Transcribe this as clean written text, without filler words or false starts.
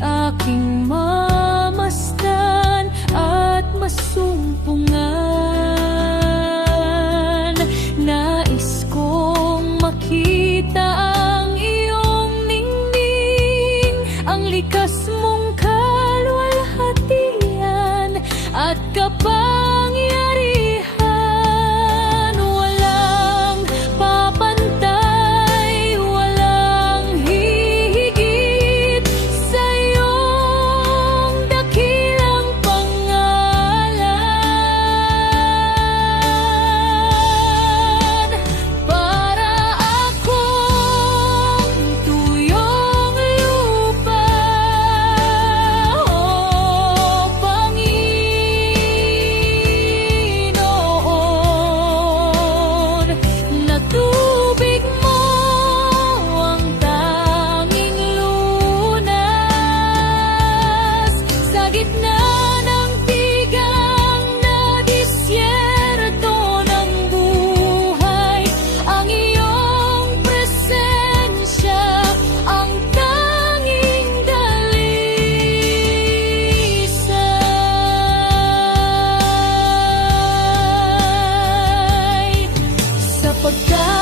aking mamasdan at masumpungan. Nais kong makita ang iyong ningning, ang likas mong kalwalhatian at kapangyarihan. Walang papantay, walang hihigit sa iyong dakilang pangalan. Para akong tuyong lupa, o Panginoon, na tubig mo ang tanging lunas sa gitna ng tigang na disyerto ng buhay. Ang iyong presensya ang tanging dalisay, sapagkat